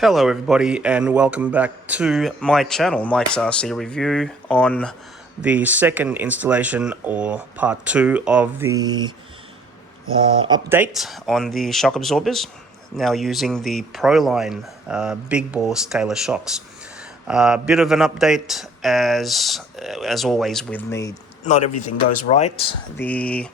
Hello everybody and welcome back to my channel, Mike's RC Review, on the second installation or part 2 of the update on the shock absorbers, now using the Proline big bore scalar shocks. Bit of an update as always with me, not everything goes right. The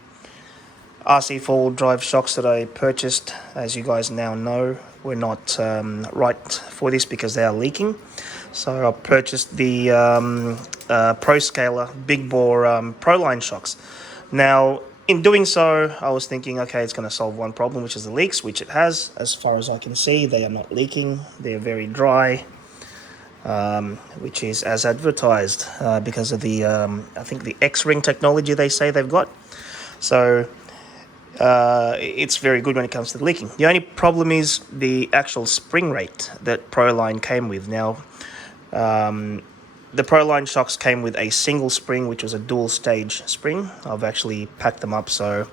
RC4 drive shocks that I purchased, as you guys now know, were not right for this because they are leaking. So I purchased the Pro Scalar big bore Proline shocks. Now, in doing so, I was thinking, okay, it's going to solve one problem, which is the leaks, which it has. As far as I can see, they are not leaking. They're very dry, which is as advertised because of the, I think the X-ring technology they say they've got. So it's very good when it comes to the leaking. The only problem is the actual spring rate that Proline came with. Now, the Proline shocks came with a single spring, which was a dual stage spring. I've actually packed them up, so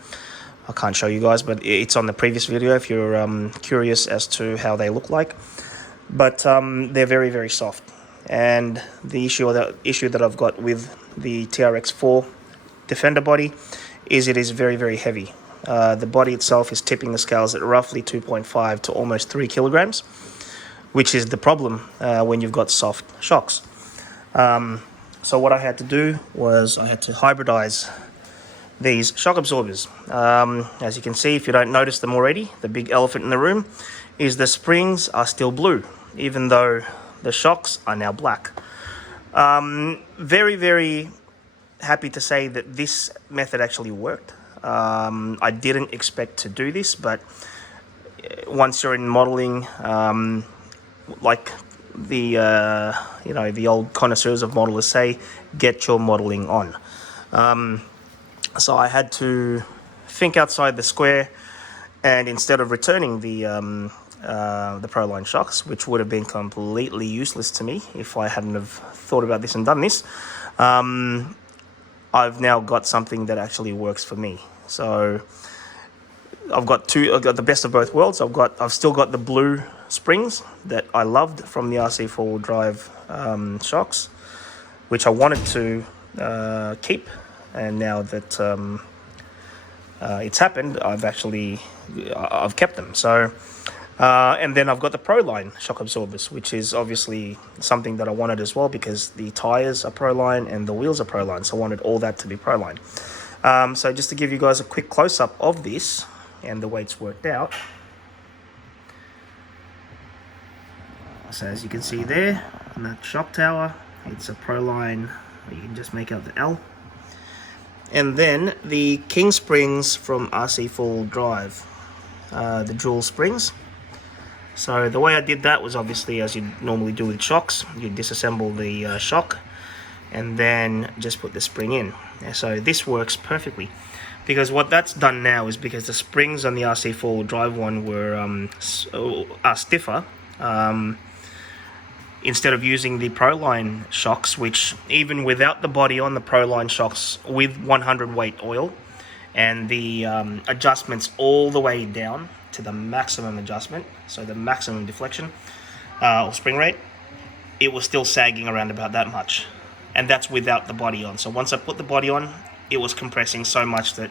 I can't show you guys, but it's on the previous video if you're curious as to how they look like. But they're very, very soft. And the issue that I've got with the TRX4 Defender body is it is very, very heavy. The body itself is tipping the scales at roughly 2.5 to almost 3 kilograms, which is the problem when you've got soft shocks. So what I had to do was I had to hybridize these shock absorbers. As you can see, if you don't notice them already, the big elephant in the room is the springs are still blue, even though the shocks are now black. Very, very happy to say that this method actually worked. I didn't expect to do this, but once you're in modeling, like the the old connoisseurs of modelers say, get your modeling on. So I had to think outside the square, and instead of returning the Proline shocks, which would have been completely useless to me if I hadn't have thought about this and done this, I've now got something that actually works for me. So I've got the best of both worlds. I've still got the blue springs that I loved from the RC4 drive shocks, which I wanted to keep, and now that it's happened, I've kept them. So and then I've got the Proline shock absorbers, which is obviously something that I wanted as well because the tires are Proline and the wheels are Proline, so I wanted all that to be Proline. So just to give you guys a quick close-up of this and the way it's worked out. So as you can see there on that shock tower, it's a Proline, you can just make out the L. And then the King springs from RC4 drive, the dual springs. So the way I did that was obviously as you normally do with shocks. You disassemble the shock and then just put the spring in. So this works perfectly because what that's done now is because the springs on the RC4 drive one are stiffer, instead of using the Proline shocks, which even without the body on the Proline shocks with 100 weight oil and the adjustments all the way down to the maximum adjustment, so the maximum deflection or spring rate, it was still sagging around about that much, and that's without the body on. So once I put the body on, it was compressing so much that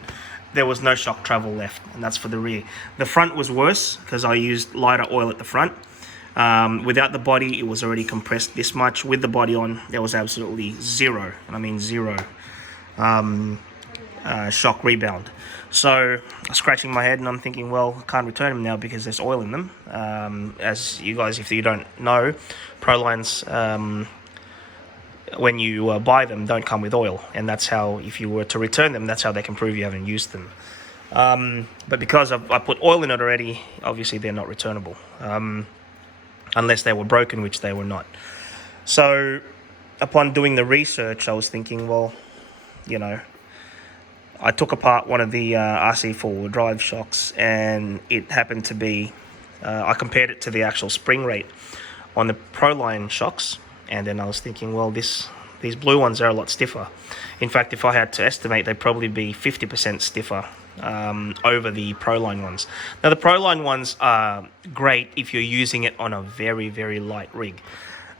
there was no shock travel left, and that's for the rear. The front was worse because I used lighter oil at the front. Without the body, it was already compressed this much. With the body on, there was absolutely zero, and I mean zero, shock rebound. So I'm scratching my head and I'm thinking, well, I can't return them now because there's oil in them. As you guys, if you don't know, Prolines, when you buy them, don't come with oil, and that's how, if you were to return them, that's how they can prove you haven't used them. But because I put oil in it already, obviously they're not returnable, unless they were broken, which they were not. So upon doing the research, I was thinking, well, you know, I took apart one of the RC4 drive shocks, and it happened to be, I compared it to the actual spring rate on the Proline shocks, and then I was thinking, well, these blue ones are a lot stiffer. In fact, if I had to estimate, they'd probably be 50% stiffer over the Proline ones. Now the Proline ones are great if you're using it on a very, very light rig.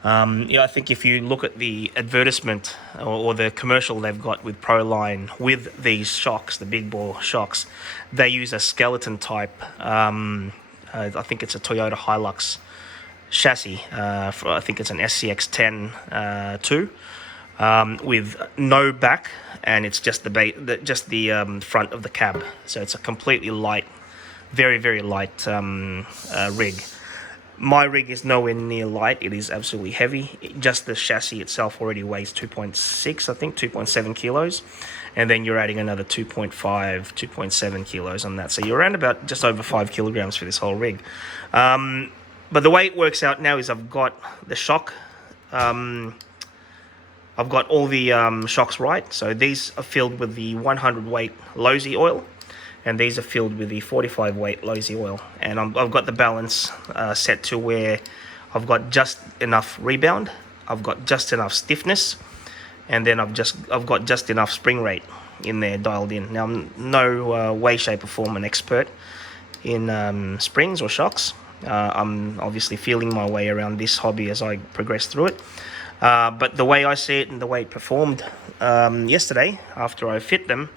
I think if you look at the advertisement or the commercial they've got with Proline with these shocks, the big bore shocks, they use a skeleton type. I think it's a Toyota Hilux chassis. I think it's an SCX10 2 with no back, and it's just the front of the cab. So it's a completely light, very, very light rig. My rig is nowhere near light. It is absolutely heavy. Just the chassis itself already weighs 2.6, I think 2.7 kilos. And then you're adding another 2.5, 2.7 kilos on that. So you're around about just over 5 kilograms for this whole rig. But the way it works out now is I've got the shock. I've got all the shocks right. So these are filled with the 100 weight Losi oil, and these are filled with the 45 weight Losi oil. And I've got the balance set to where I've got just enough rebound, I've got just enough stiffness, and then I've got just enough spring rate in there dialed in. Now I'm no way, shape or form an expert in springs or shocks. I'm obviously feeling my way around this hobby as I progress through it. But the way I see it and the way it performed yesterday after I fit them,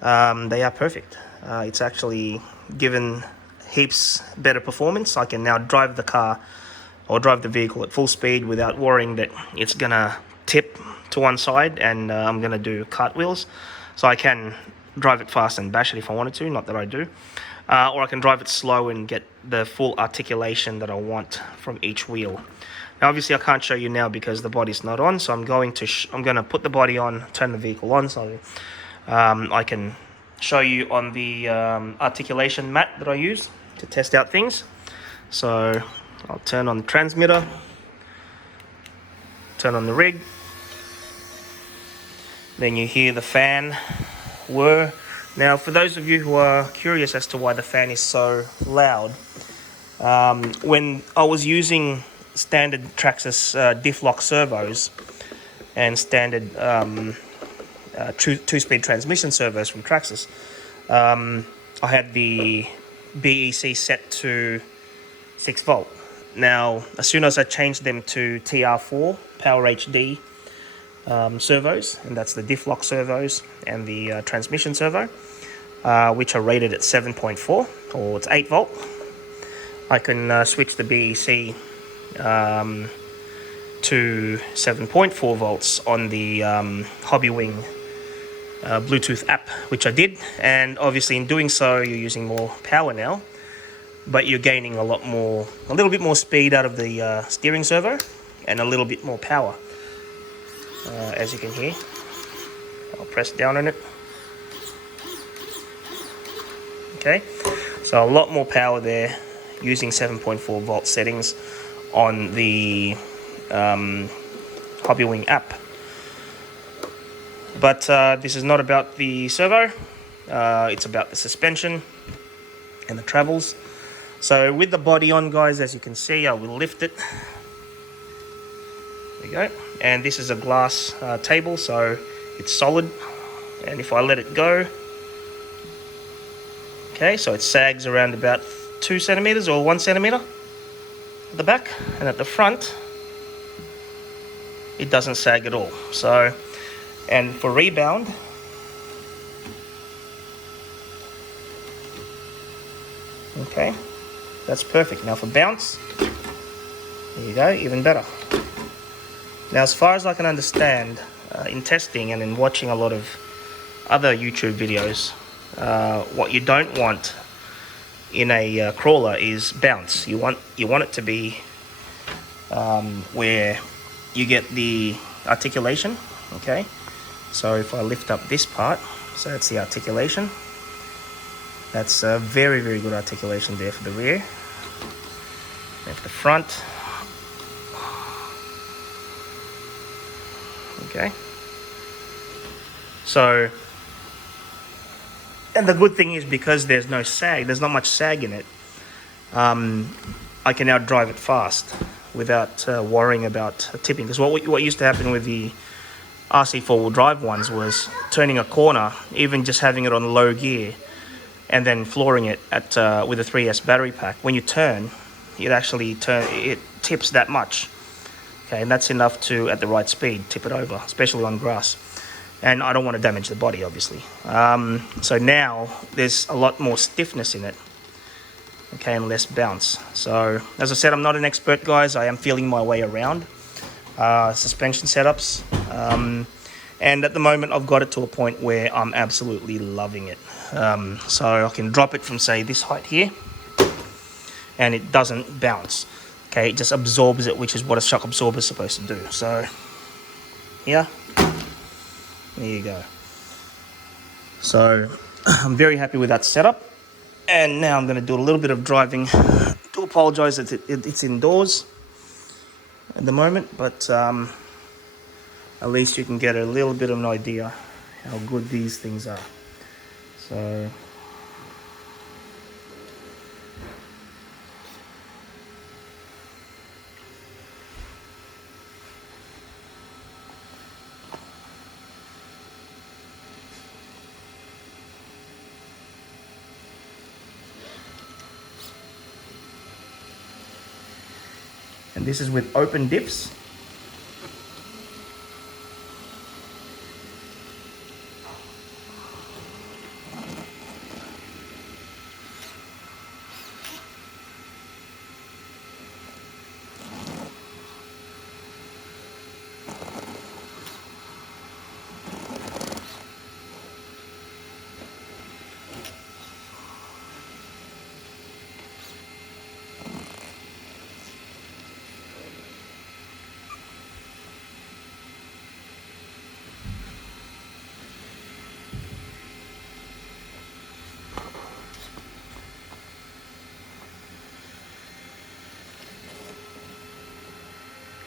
they are perfect. It's actually given heaps better performance. I can now drive the car or drive the vehicle at full speed without worrying that it's gonna tip to one side and I'm gonna do cartwheels. So I can drive it fast and bash it if I wanted to, not that I do. Or I can drive it slow and get the full articulation that I want from each wheel. Now obviously I can't show you now because the body's not on, so I'm going to put the body on, turn the vehicle on, so I can show you on the articulation mat that I use to test out things. So I'll turn on the transmitter, turn on the rig, then you hear the fan whir. Now for those of you who are curious as to why the fan is so loud, when I was using standard Traxxas diff lock servos and standard two-speed transmission servos from Traxxas, I had the BEC set to 6 volt. Now as soon as I changed them to TR4 Power HD servos, and that's the diff lock servos and the transmission servo, which are rated at 7.4 or it's 8 volt, I can switch the BEC to 7.4 volts on the Hobbywing Bluetooth app, which I did. And obviously in doing so you're using more power now, but you're gaining a little bit more speed out of the steering servo and a little bit more power, as you can hear. I'll press down on it. Okay, so a lot more power there using 7.4 volt settings on the Hobbywing app. But this is not about the servo, it's about the suspension and the travels. So with the body on, guys, as you can see, I will lift it. There we go. And this is a glass table, so it's solid. And if I let it go, okay, so it sags around about 2 centimeters or 1 centimeter at the back, and at the front it doesn't sag at all. So, and for rebound, okay, that's perfect. Now for bounce, there you go, even better. Now as far as I can understand, in testing and in watching a lot of other YouTube videos, what you don't want in a crawler is bounce. You want it to be where you get the articulation. Okay, so if I lift up this part, so that's the articulation. That's a very, very good articulation there for the rear and for the front. Okay, so, and the good thing is, because there's no sag, there's not much sag in it, I can now drive it fast without worrying about tipping. Because what used to happen with the RC4WD drive ones was turning a corner, even just having it on low gear, and then flooring it at with a 3S battery pack, when you turn, it tips that much. Okay, and that's enough to, at the right speed, tip it over, especially on grass. And I don't want to damage the body, obviously. So now there's a lot more stiffness in it, okay, and less bounce. So as I said, I'm not an expert, guys. I am feeling my way around suspension setups, and at the moment I've got it to a point where I'm absolutely loving it. So I can drop it from, say, this height here, and it doesn't bounce. Okay, it just absorbs it, which is what a shock absorber is supposed to do. So, yeah, there you go. So, I'm very happy with that setup. And now I'm going to do a little bit of driving. I do apologize that it's indoors at the moment, but at least you can get a little bit of an idea how good these things are. So, and this is with open dips.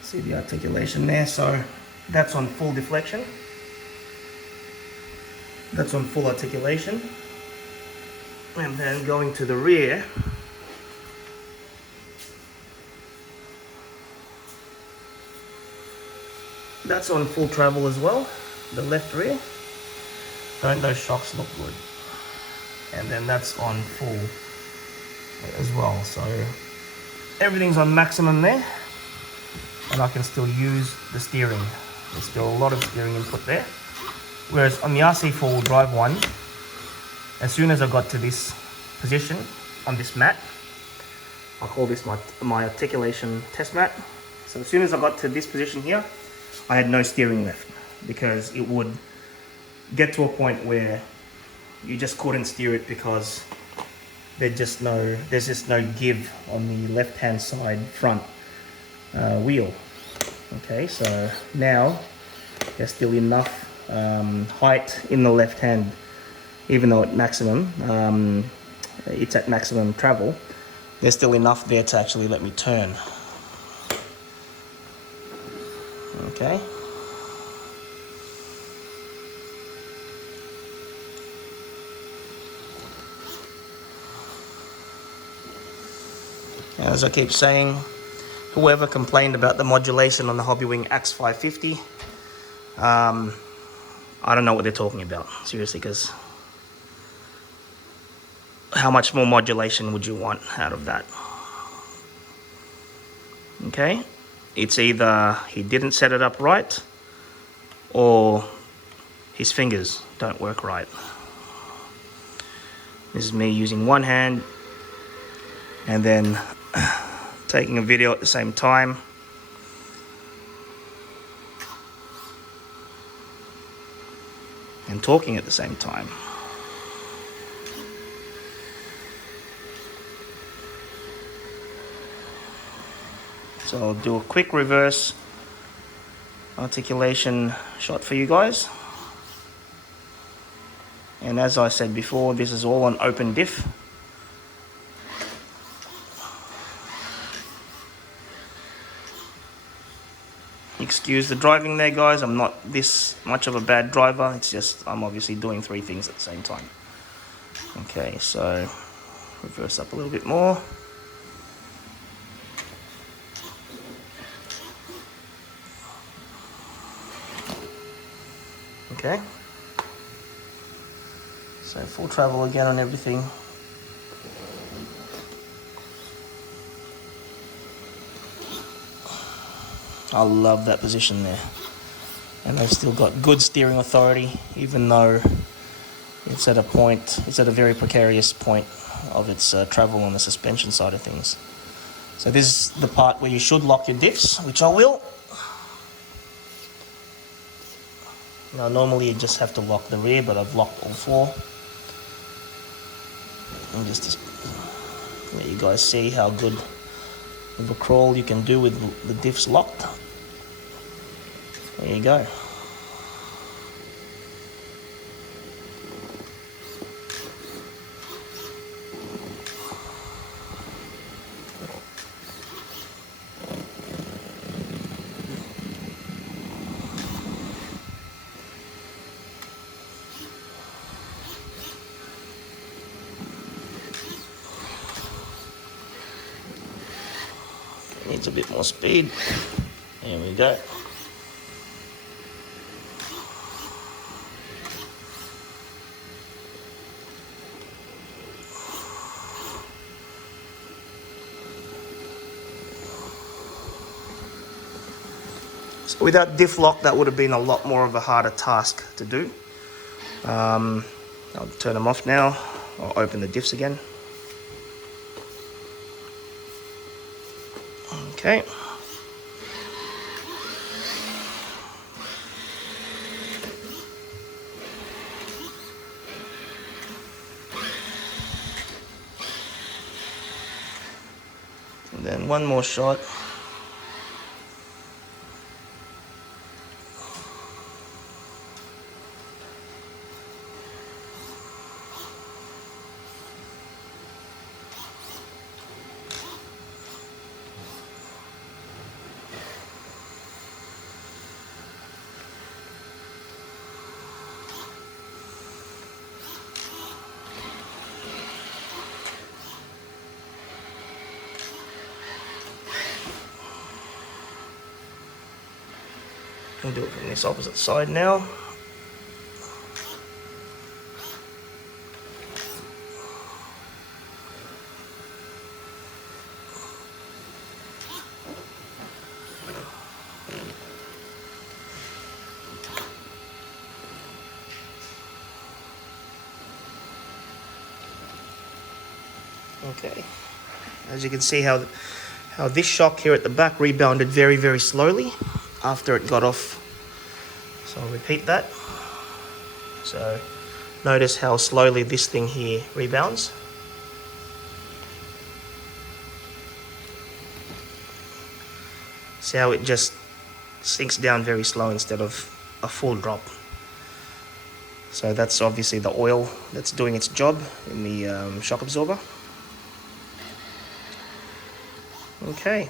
See the articulation there, so that's on full deflection. That's on full articulation. And then going to the rear, that's on full travel as well, the left rear. Don't those shocks look good? And then that's on full as well, so everything's on maximum there. And I can still use the steering. There's still a lot of steering input there. Whereas on the RC4 drive one, as soon as I got to this position on this mat, I call this my articulation test mat. So as soon as I got to this position here, I had no steering left, because it would get to a point where you just couldn't steer it because there's just no give on the left-hand side front wheel. Okay, so now there's still enough height in the left hand, even though at maximum it's at maximum travel, there's still enough there to actually let me turn. Okay, as I keep saying, whoever complained about the modulation on the Hobbywing Axe 550, I don't know what they're talking about, seriously, because how much more modulation would you want out of that? Okay, it's either he didn't set it up right, or his fingers don't work right. This is me using one hand, and then taking a video at the same time. And talking at the same time. So I'll do a quick reverse articulation shot for you guys. And as I said before, this is all on open diff. Excuse the driving there, guys. I'm not this much of a bad driver. It's just I'm obviously doing three things at the same time. Okay, so reverse up a little bit more. Okay. So So full travel again on everything. I love that position there. And they've still got good steering authority, even though it's at a very precarious point of its travel on the suspension side of things. So this is the part where you should lock your diffs, which I will. Now normally you just have to lock the rear, but I've locked all four. And just let you guys see how good of a crawl you can do with the diffs locked. There you go. Needs a bit more speed. There we go. So without diff lock, that would have been a lot more of a harder task to do. I'll turn them off now. I'll open the diffs again. Okay. And then one more shot. I'll do it from this opposite side now. Okay, as you can see how this shock here at the back rebounded very, very slowly after it got off. So I'll repeat that. So notice how slowly this thing here rebounds. See how it just sinks down very slow instead of a full drop. So that's obviously the oil that's doing its job in the shock absorber. Okay.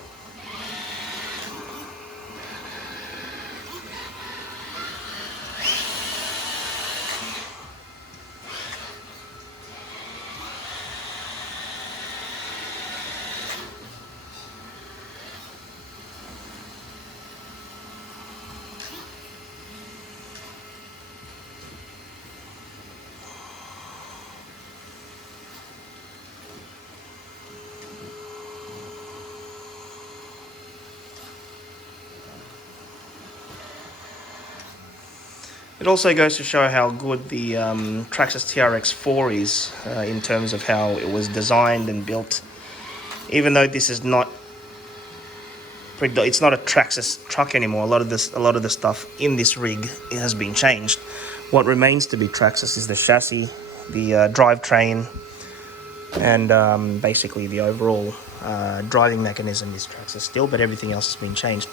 It also goes to show how good the Traxxas TRX4 is in terms of how it was designed and built. Even though this is not, it's not a Traxxas truck anymore. A lot of the stuff in this rig has been changed. What remains to be Traxxas is the chassis, the drivetrain, and basically the overall driving mechanism is Traxxas still, but everything else has been changed.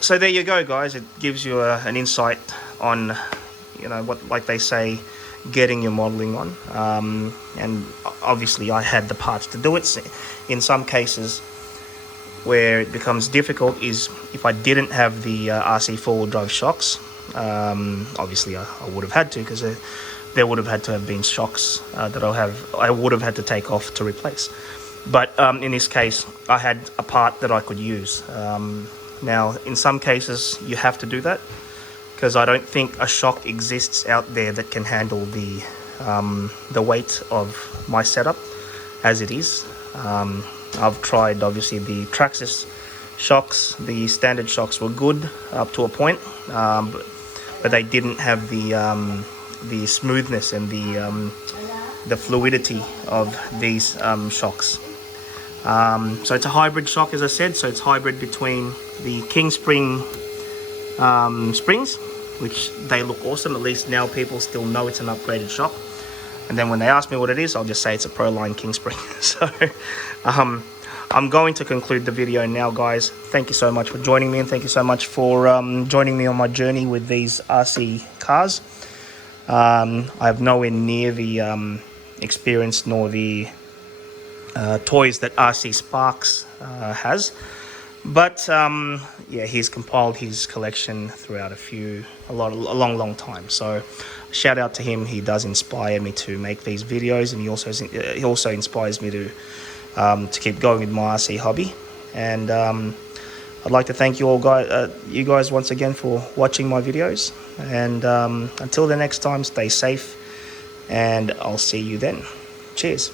So there you go, guys. It gives you an insight on, you know, what, like they say, getting your modeling on. And obviously I had the parts to do it. In some cases where it becomes difficult is if I didn't have the RC4 drive shocks. Obviously I would have had to, because there would have had to have been shocks that I would have had to take off to replace. But in this case, I had a part that I could use. Now, in some cases, you have to do that. because I don't think a shock exists out there that can handle the weight of my setup as it is. I've tried obviously the Traxxas shocks. The standard shocks were good up to a point, but they didn't have the smoothness and the fluidity of these shocks. So it's a hybrid shock, as I said. So it's hybrid between the King spring springs, which they look awesome. At least now people still know it's an upgraded shock. And then when they ask me what it is, I'll just say it's a Proline King spring. So I'm going to conclude the video now, guys. Thank you so much for joining me, and thank you so much for joining me on my journey with these RC cars. I have nowhere near the experience nor the toys that RC Sparks has. But yeah, he's compiled his collection throughout a long time. So shout out to him. He does inspire me to make these videos, and he also inspires me to keep going with my RC hobby. And I'd like to thank you all you guys once again for watching my videos. And until the next time, stay safe, and I'll see you then. Cheers.